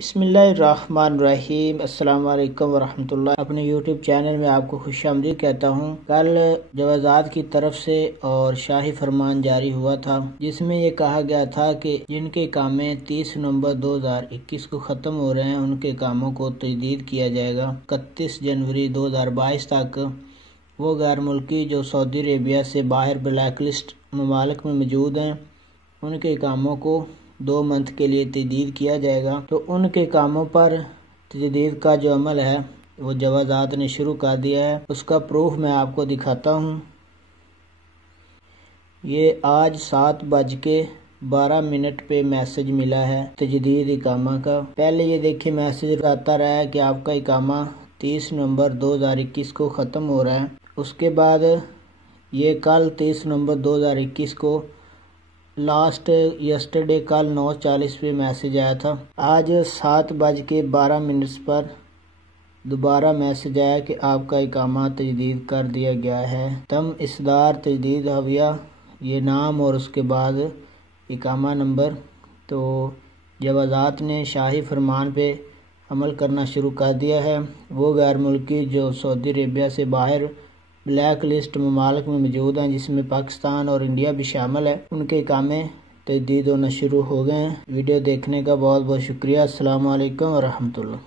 बिस्मिल्लाहिर्रहमानिर्रहीम। अस्सलाम वालेकुम वरहमतुल्लाह। अपने यूट्यूब चैनल में आपको खुशामदीद कहता हूँ। कल जवाजात की तरफ से और शाही फरमान जारी हुआ था, जिसमें ये कहा गया था कि जिनके कामें 30 नवंबर 2021 को ख़त्म हो रहे हैं उनके कामों को तजदीद किया जाएगा 31 जनवरी 2022 तक। वो गैर मुल्की जो सऊदी अरेबिया से बाहर ब्लैक लिस्ट ममालिक में मौजूद हैं उनके कामों को 2 मंथ के लिए तजदीद किया जाएगा। तो उनके कामों पर तजदीद का जो अमल है वो जवाजात ने शुरू कर दिया है। उसका प्रूफ मैं आपको दिखाता हूँ। ये आज 7:12 पे मैसेज मिला है तजदीद इकामा का। पहले ये देखिए मैसेज आता रहा है कि आपका इकामा 30 नवंबर 2021 को ख़त्म हो रहा है। उसके बाद ये कल 30 नवंबर 2021 को लास्ट यस्टरडे कल 9:40 पे मैसेज आया था। आज 7:12 पर दोबारा मैसेज आया कि आपका इकामा तजदीद कर दिया गया है। तम इसदार तजदीद हविया, ये नाम और उसके बाद इकामा नंबर। तो जवाजात ने शाही फरमान पे अमल करना शुरू कर दिया है। वो गैर मुल्की जो सऊदी अरेबिया से बाहर ब्लैक लिस्ट ममालिक में मौजूद हैं, जिसमें पाकिस्तान और इंडिया भी शामिल है, उनके कामें तजदीद होना शुरू हो गए हैं। वीडियो देखने का बहुत बहुत शुक्रिया। अस्सलाम वालेकुम वरहमतुल्लाह।